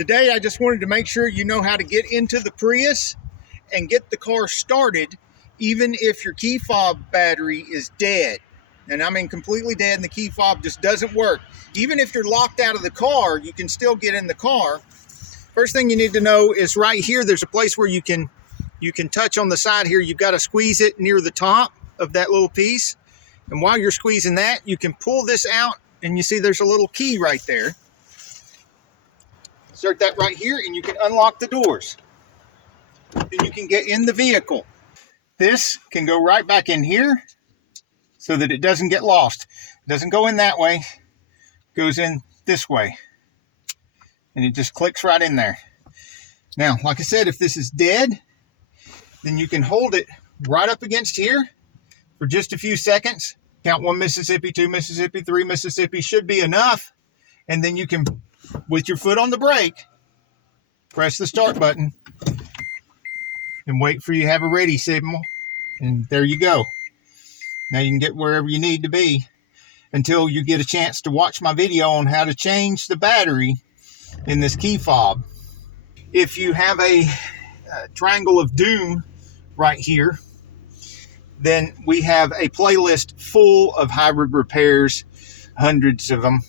Today, I just wanted to make sure you know how to get into the Prius and get the car started, even if your key fob battery is dead. And I mean completely dead and the key fob just doesn't work. Even if you're locked out of the car, you can still get in the car. First thing you need to know is right here, there's a place where you can touch on the side here. You've got to squeeze it near the top of that little piece. And while you're squeezing that, you can pull this out and you see there's a little key right there. Insert that right here and you can unlock the doors. Then you can get in the vehicle. This can go right back in here so that it doesn't get lost. It doesn't go in that way, it goes in this way. And it just clicks right in there. Now, like I said, if this is dead, then you can hold it right up against here for just a few seconds. Count 1 Mississippi, 2 Mississippi, 3 Mississippi should be enough. And then you can, with your foot on the brake, press the start button and wait for you to have a ready signal. And there you go. Now you can get wherever you need to be until you get a chance to watch my video on how to change the battery in this key fob. If you have a triangle of doom right here, then we have a playlist full of hybrid repairs, hundreds of them.